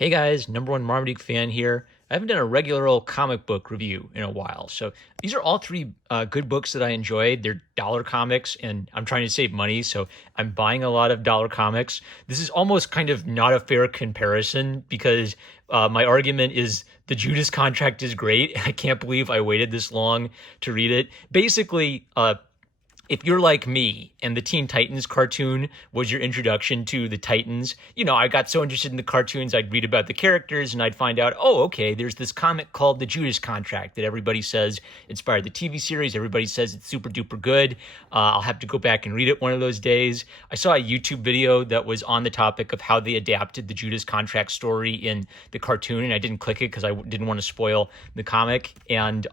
Hey guys, number one Marmaduke fan here. I haven't done a regular old comic book review in a while. So these are all three good books that I enjoyed. They're dollar comics, and I'm trying to save money, so I'm buying a lot of dollar comics. This is almost kind of not a fair comparison because my argument is the Judas contract is great. I can't believe I waited this long to read it. Basically, if you're like me and the Teen Titans cartoon was your introduction to the Titans, I got so interested in the cartoons, I'd read about the characters and I'd find out, oh, okay, there's this comic called The Judas Contract that everybody says inspired the TV series. Everybody says it's super duper good. I'll have to go back and read it one of those days. I saw a YouTube video that was on the topic of how they adapted the Judas Contract story in the cartoon, and I didn't click it because I didn't want to spoil the comic. And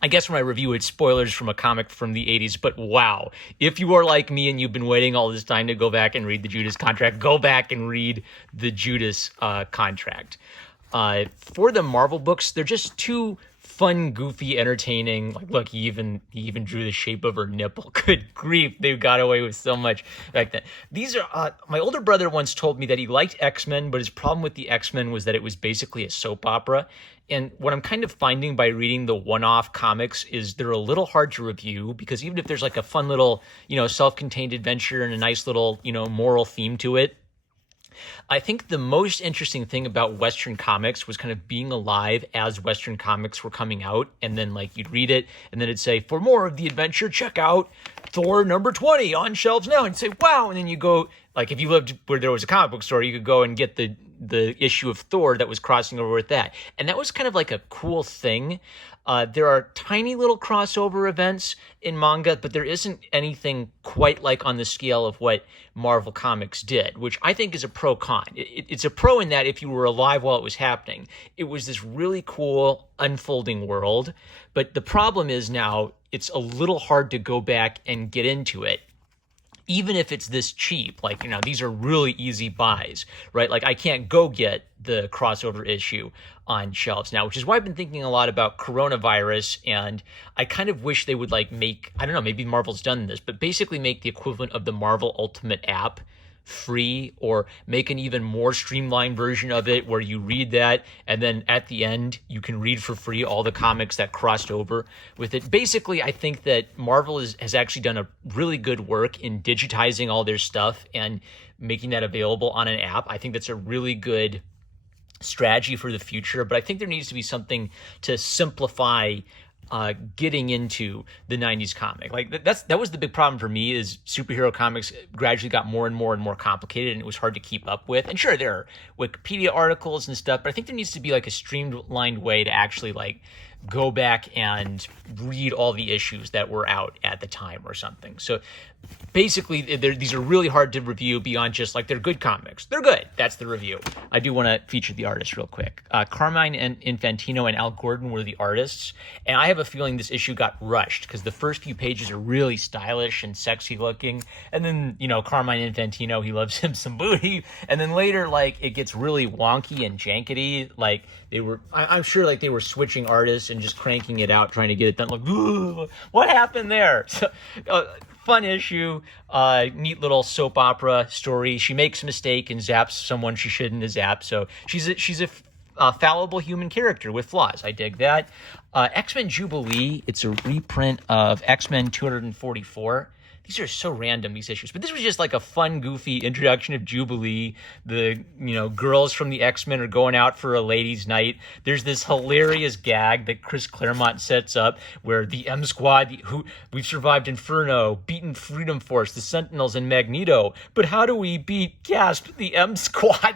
I guess when I review it, spoilers from a comic from the 80s, but wow. If you are like me and you've been waiting all this time to go back and read the Judas Contract, go back and read the Judas Contract. For the Marvel books, they're just too fun, goofy, entertaining. Like, look, he even drew the shape of her nipple. Good grief, they got away with so much back then. These are my older brother once told me that he liked X-Men, but his problem with the X-Men was that it was basically a soap opera. And what I'm kind of finding by reading the one-off comics is they're a little hard to review because even if there's like a fun little, self-contained adventure and a nice little, moral theme to it, I think the most interesting thing about Western comics was kind of being alive as Western comics were coming out. And then like you'd read it and then it'd say, for more of the adventure, check out Thor number 20 on shelves now. And say, wow. And then you go, like if you lived where there was a comic book store, you could go and get the issue of Thor that was crossing over with that. And that was kind of like a cool thing. There are tiny little crossover events in manga, but there isn't anything quite like on the scale of what Marvel Comics did, which I think is a pro-con. It's a pro in that if you were alive while it was happening, it was this really cool unfolding world. But the problem is now it's a little hard to go back and get into it. Even if it's this cheap, like, these are really easy buys, right? Like I can't go get the crossover issue on shelves now, which is why I've been thinking a lot about coronavirus. And I kind of wish they would make, I don't know, maybe Marvel's done this, but basically make the equivalent of the Marvel Ultimate app free, or make an even more streamlined version of it where you read that and then at the end you can read for free all the comics that crossed over with it. Basically, I think that Marvel has actually done a really good work in digitizing all their stuff and making that available on an app. I think that's a really good strategy for the future, but I think there needs to be something to simplify getting into the 90s comic. Like that was the big problem for me, is superhero comics gradually got more and more and more complicated and it was hard to keep up with. And sure, there are Wikipedia articles and stuff, but I think there needs to be like a streamlined way to actually like go back and read all the issues that were out at the time or something. So basically, these are really hard to review beyond just like they're good comics. They're good. That's the review. I do want to feature the artists real quick. Carmine and Infantino and Al Gordon were the artists, and I have a feeling this issue got rushed because the first few pages are really stylish and sexy looking, and then Carmine Infantino, he loves him some booty, and then later like it gets really wonky and jankety. Like I'm sure like they were switching artists and just cranking it out, trying to get it done. Like, what happened there? So, fun issue, neat little soap opera story. She makes a mistake and zaps someone she shouldn't have zapped. So she's a fallible human character with flaws. I dig that. X-Men Jubilee. It's a reprint of X-Men 244. These are so random, these issues. But this was just like a fun, goofy introduction of Jubilee. The, girls from the X-Men are going out for a ladies' night. There's this hilarious gag that Chris Claremont sets up where the M Squad, who we've survived Inferno, beaten Freedom Force, the Sentinels, and Magneto. But how do we beat, gasp, the M Squad?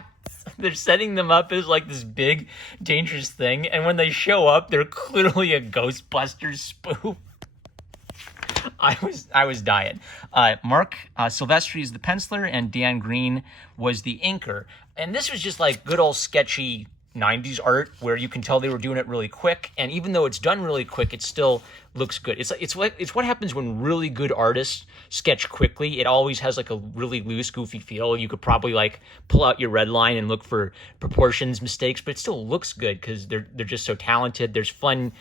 They're setting them up as like this big, dangerous thing. And when they show up, they're clearly a Ghostbusters spoof. I was dying. Mark Silvestri is the penciler, and Dan Green was the inker. And this was just like good old sketchy 90s art where you can tell they were doing it really quick. And even though it's done really quick, it still looks good. It's what happens when really good artists sketch quickly. It always has like a really loose, goofy feel. You could probably like pull out your red line and look for proportions mistakes, but it still looks good because they're just so talented. There's fun,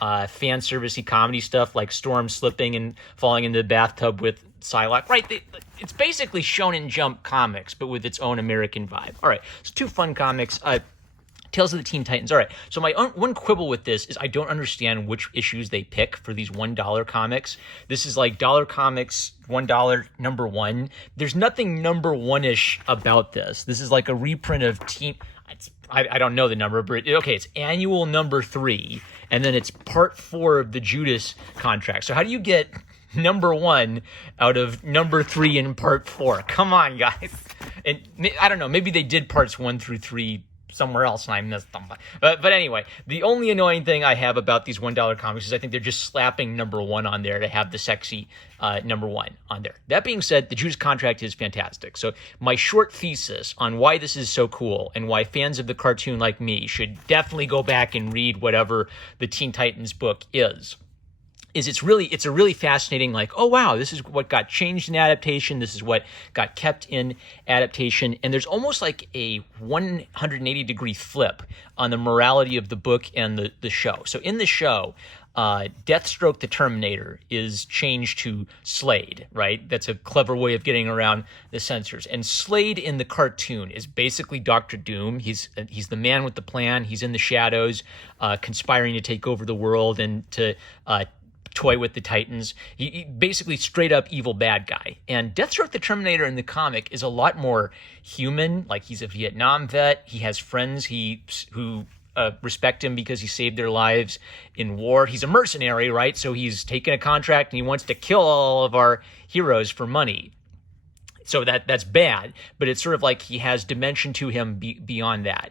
fan servicey comedy stuff like Storm slipping and falling into the bathtub with Psylocke. Right, it's basically Shonen Jump comics, but with its own American vibe. All right, so 2 fun comics. Tales of the Teen Titans. All right, so my one quibble with this is I don't understand which issues they pick for these $1 comics. This is like dollar comics, $1 number 1. There's nothing number 1-ish about this. This is like a reprint of I don't know the number, but okay, it's annual number 3, and then it's part 4 of the Judas contract. So how do you get number 1 out of number 3 in part 4? Come on, guys. And I don't know, maybe they did parts 1 through 3 somewhere else and I missed them. But anyway, the only annoying thing I have about these $1 comics is I think they're just slapping number 1 on there to have the sexy number 1 on there. That being said, the Judas contract is fantastic. So my short thesis on why this is so cool and why fans of the cartoon like me should definitely go back and read whatever the Teen Titans book is it's a really fascinating, like, oh wow, this is what got changed in adaptation, this is what got kept in adaptation, and there's almost like a 180-degree flip on the morality of the book and the show. So in the show, Deathstroke the Terminator is changed to Slade, right? That's a clever way of getting around the censors. And Slade in the cartoon is basically Dr. Doom. He's the man with the plan. He's in the shadows, conspiring to take over the world and to toy with the Titans. He basically straight up evil bad guy. And Deathstroke the Terminator in the comic is a lot more human. Like, he's a Vietnam vet. He has friends who respect him because he saved their lives in war. He's a mercenary, right? So he's taken a contract and he wants to kill all of our heroes for money. So that's bad, but it's sort of like he has dimension to him beyond that.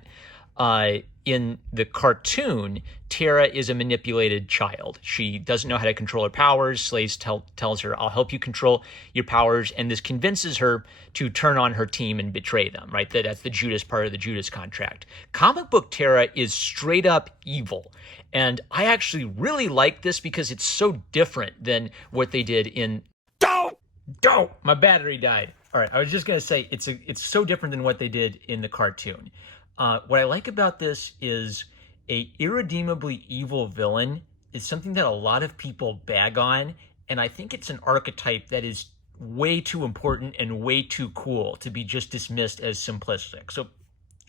In the cartoon, Tara is a manipulated child. She doesn't know how to control her powers. Slade tells her, I'll help you control your powers, and this convinces her to turn on her team and betray them, right? That's the Judas part of the Judas contract. Comic book Tara is straight up evil, and I actually really like this because it's so different than what they did in... Don't! My battery died. All right, I was just going to say, it's so different than what they did in the cartoon. What I like about this is a irredeemably evil villain is something that a lot of people bag on, and I think it's an archetype that is way too important and way too cool to be just dismissed as simplistic. So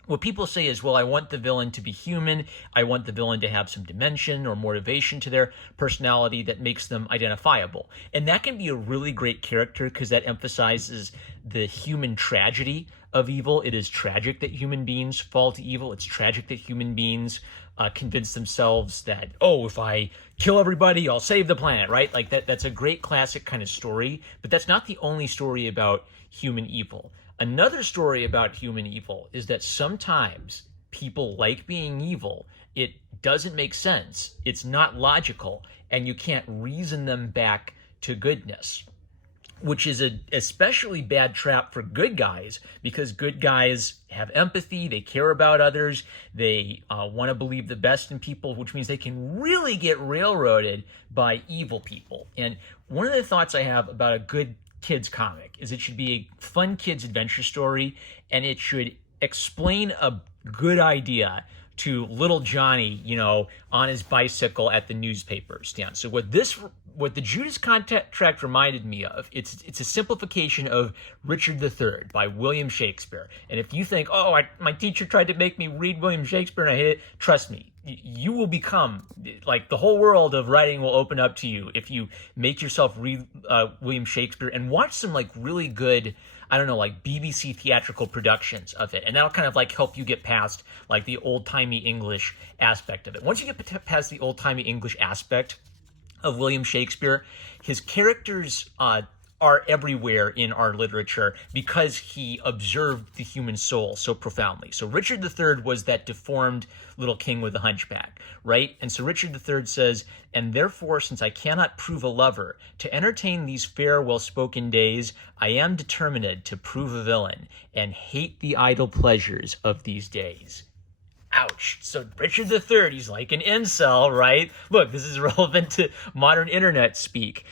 what people say is, well, I want the villain to be human. I want the villain to have some dimension or motivation to their personality that makes them identifiable. And that can be a really great character because that emphasizes the human tragedy of evil. It is tragic that human beings fall to evil. It's tragic that human beings convince themselves that, oh, if I kill everybody, I'll save the planet, right? Like that's a great classic kind of story, but that's not the only story about human evil. Another story about human evil is that sometimes people like being evil. It doesn't make sense. It's not logical, and you can't reason them back to goodness, which is an especially bad trap for good guys, because good guys have empathy, they care about others, they want to believe the best in people, which means they can really get railroaded by evil people. And one of the thoughts I have about a good kids comic is it should be a fun kids adventure story, and it should explain a good idea to little Johnny, on his bicycle at the newspaper stand. So what the Judas contract reminded me of, it's a simplification of Richard III by William Shakespeare. And if you think, my teacher tried to make me read William Shakespeare and I hate it, trust me, you will become, like, the whole world of writing will open up to you if you make yourself read William Shakespeare and watch some, like, really good, I don't know, like BBC theatrical productions of it. And that'll kind of like help you get past like the old-timey English aspect of it. Once you get past the old-timey English aspect of William Shakespeare, his characters are everywhere in our literature because he observed the human soul so profoundly. So Richard III was that deformed little king with a hunchback, right? And so Richard III says, and therefore, since I cannot prove a lover, to entertain these fair, well-spoken days, I am determined to prove a villain and hate the idle pleasures of these days. Ouch. So Richard III, he's like an incel, right? Look, this is relevant to modern internet speak.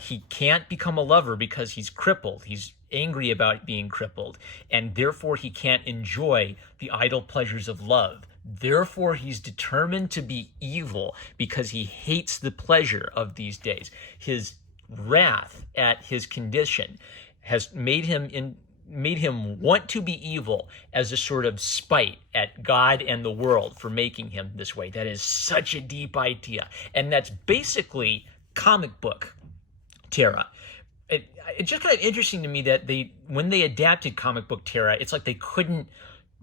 He can't become a lover because he's crippled. He's angry about being crippled, and therefore he can't enjoy the idle pleasures of love. Therefore, he's determined to be evil because he hates the pleasure of these days. His wrath at his condition has made him want to be evil as a sort of spite at God and the world for making him this way. That is such a deep idea. And that's basically comic book Terra. It's just kind of interesting to me that when they adapted comic book Terra, it's like they couldn't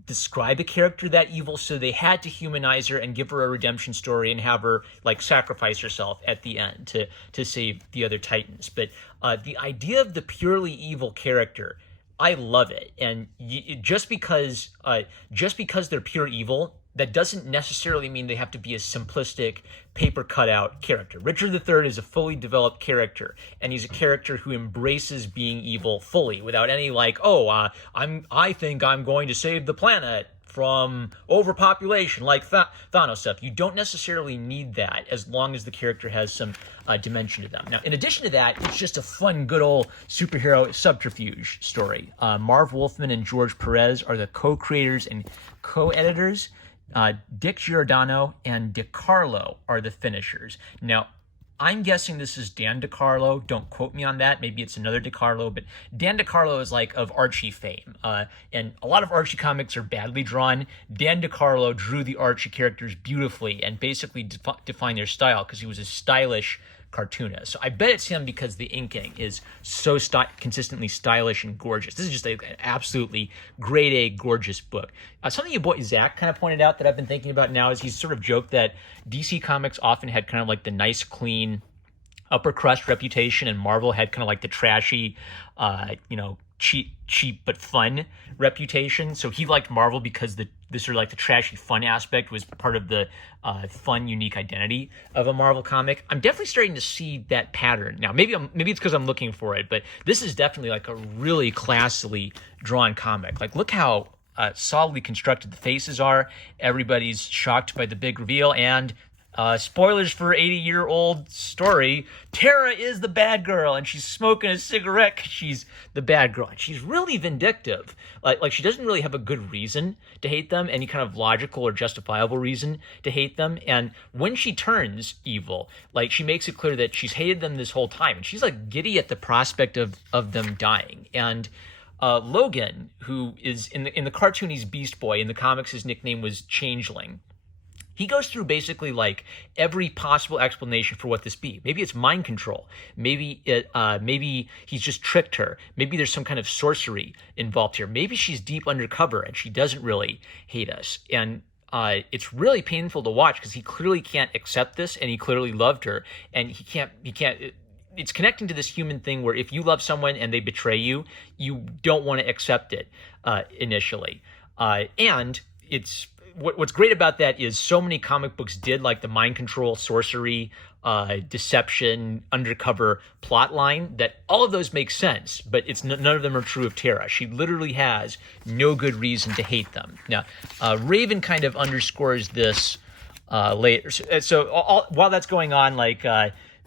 describe a character that evil, so they had to humanize her and give her a redemption story and have her like sacrifice herself at the end to save the other Titans. But the idea of the purely evil character, I love it. And just because they're pure evil, that doesn't necessarily mean they have to be a simplistic paper cutout character. Richard III is a fully developed character, and he's a character who embraces being evil fully without any like, I think I'm going to save the planet from overpopulation like Thanos stuff. You don't necessarily need that as long as the character has some dimension to them. Now, in addition to that, it's just a fun, good old superhero subterfuge story. Marv Wolfman and George Perez are the co-creators and co-editors. Dick Giordano and DiCarlo are the finishers. Now, I'm guessing this is Dan DiCarlo. Don't quote me on that. Maybe it's another DiCarlo, but Dan DiCarlo is like of Archie fame. And a lot of Archie comics are badly drawn. Dan DiCarlo drew the Archie characters beautifully and basically defined their style because he was a stylish cartoonist. So I bet it's him because the inking is so consistently stylish and gorgeous. This is just an absolutely grade A gorgeous book. Something your boy Zach kind of pointed out that I've been thinking about now is he's sort of joked that DC Comics often had kind of like the nice, clean, upper crust reputation, and Marvel had kind of like the trashy, cheap but fun reputation. So he liked Marvel because the sort of like the trashy fun aspect was part of the fun, unique identity of a Marvel comic. I'm definitely starting to see that pattern now. Maybe it's because I'm looking for it, but this is definitely like a really classily drawn comic. Like, look how solidly constructed the faces are. Everybody's shocked by the big reveal, and spoilers for 80-year-old story, Terra is the bad girl, and she's smoking a cigarette because she's the bad girl. And she's really vindictive. Like she doesn't really have a good reason to hate them, any kind of logical or justifiable reason to hate them. And when she turns evil, like she makes it clear that she's hated them this whole time. And she's like giddy at the prospect of them dying. And Logan, who is in the cartoon, he's Beast Boy. In the comics, his nickname was Changeling. He goes through basically like every possible explanation for what this be. Maybe it's mind control. Maybe he's just tricked her. Maybe there's some kind of sorcery involved here. Maybe she's deep undercover and she doesn't really hate us. And it's really painful to watch because he clearly can't accept this, and he clearly loved her, and he can't. It's connecting to this human thing where if you love someone and they betray you, you don't want to accept it initially. And it's what's great about that is so many comic books did like the mind control, sorcery, deception, undercover plot line, that all of those make sense, but none of them are true of Terra. She literally has no good reason to hate them. Now, Raven kind of underscores this later. So while that's going on, like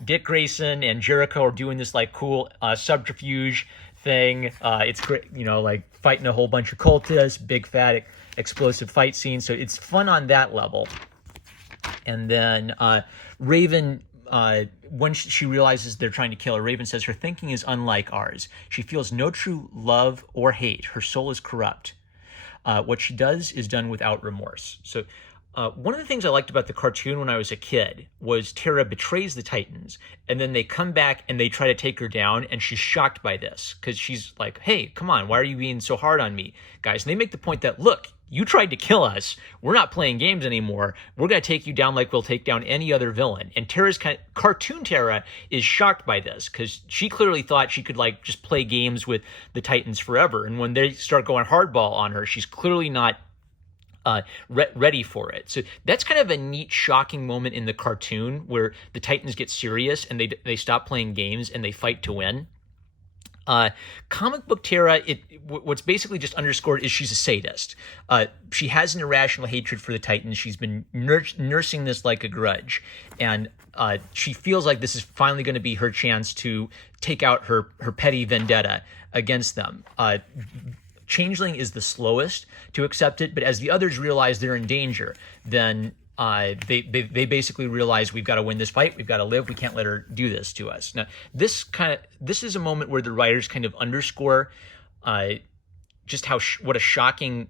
Dick Grayson and Jericho are doing this like cool subterfuge thing. It's great, like fighting a whole bunch of cultists, big fat explosive fight scene. So it's fun on that level. And then Raven, when she realizes they're trying to kill her, Raven says her thinking is unlike ours. She feels no true love or hate. Her soul is corrupt. What she does is done without remorse. So one of the things I liked about the cartoon when I was a kid was Terra betrays the Titans, and then they come back and they try to take her down, and she's shocked by this because she's like, hey, come on, why are you being so hard on me, guys? And they make the point that, look, you tried to kill us. We're not playing games anymore. We're going to take you down like we'll take down any other villain. And cartoon Terra is shocked by this because she clearly thought she could like just play games with the Titans forever. And when they start going hardball on her, she's clearly not ready for it. So that's kind of a neat, shocking moment in the cartoon where the Titans get serious and they stop playing games and they fight to win. Comic book Terra, what's basically just underscored is she's a sadist. She has an irrational hatred for the Titans. She's been nursing this like a grudge, and she feels like this is finally going to be her chance to take out her petty vendetta against them. Changeling is the slowest to accept it, but as the others realize they're in danger, then They basically realize we've got to win this fight. We've got to live. We can't let her do this to us. Now, this is a moment where the writers kind of underscore just what a shocking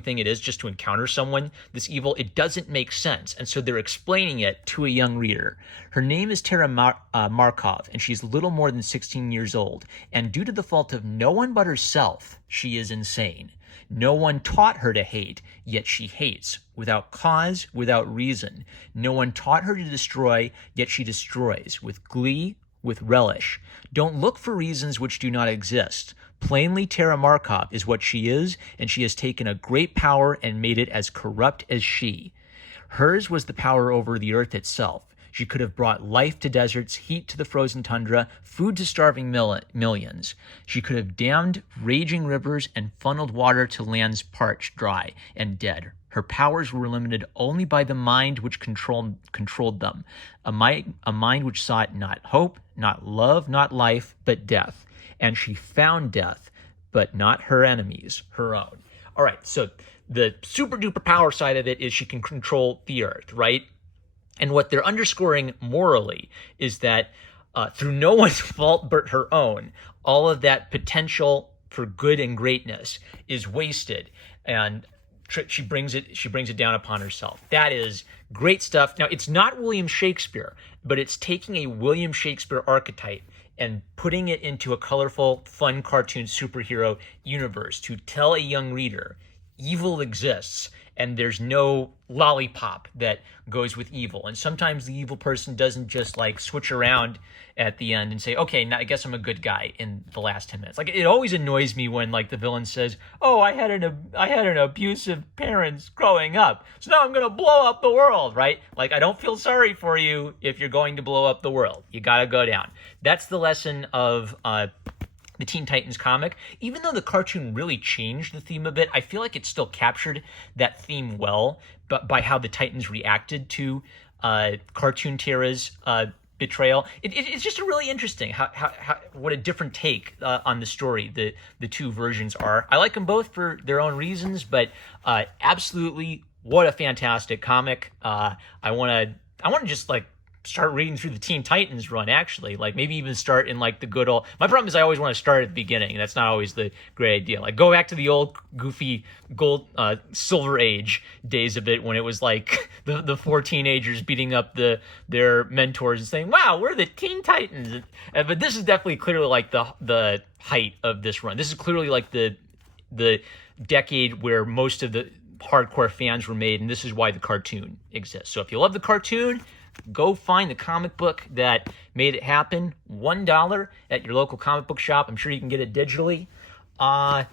thing it is just to encounter someone this evil. It doesn't make sense, and so they're explaining it to a young reader. Her name is Tara Markov, and she's little more than 16 years old. And due to the fault of no one but herself, she is insane. No one taught her to hate, yet she hates, without cause, without reason. No one taught her to destroy, yet she destroys, with glee, with relish. Don't look for reasons which do not exist. Plainly, Tara Markov is what she is, and she has taken a great power and made it as corrupt as she. Hers was the power over the earth itself. She could have brought life to deserts, heat to the frozen tundra, food to starving millions. She could have dammed raging rivers and funneled water to lands parched, dry, and dead. Her powers were limited only by the mind which controlled them, a mind which sought not hope, not love, not life, but death. And she found death, but not her enemies, her own. All right, so the super duper power side of it is she can control the earth, right? And what they're underscoring morally is that through no one's fault but her own, all of that potential for good and greatness is wasted, and she brings it down upon herself. That is great stuff. Now, it's not William Shakespeare, but it's taking a William Shakespeare archetype and putting it into a colorful, fun cartoon superhero universe to tell a young reader evil exists, and there's no lollipop that goes with evil. And sometimes the evil person doesn't just like switch around at the end and say, okay, now I guess I'm a good guy in the last 10 minutes. Like, it always annoys me when like the villain says, oh, I had an abusive parents growing up, so now I'm going to blow up the world, right? Like, I don't feel sorry for you if you're going to blow up the world. You got to go down. That's the lesson of the Teen Titans comic. Even though the cartoon really changed the theme a bit, I feel like it still captured that theme well, but by how the Titans reacted to cartoon Tara's betrayal. It's just a really interesting what a different take on the story the two versions are. I like them both for their own reasons, but absolutely, what a fantastic comic. I want to just like start reading through the Teen Titans run, actually. Like, maybe even start in like the good old... My problem is I always want to start at the beginning, and that's not always the great idea. Like, go back to the old goofy gold Silver Age days of it, when it was like the four teenagers beating up their mentors and saying, wow, we're the Teen Titans. But this is definitely clearly like the height of this run. This is clearly like the decade where most of the hardcore fans were made, and this is why the cartoon exists. So if you love the cartoon, go find the comic book that made it happen. $1 at your local comic book shop. I'm sure you can get it digitally. I'm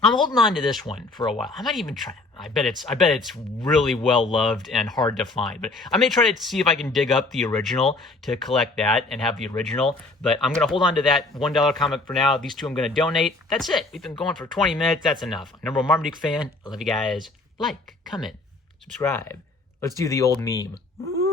holding on to this one for a while. I might even try it. I bet it's really well loved and hard to find. But I may try to see if I can dig up the original to collect that and have the original. But I'm going to hold on to that $1 comic for now. These two I'm going to donate. That's it. We've been going for 20 minutes. That's enough. Number one Marmaduke fan. I love you guys. Like, comment, subscribe. Let's do the old meme. Woo!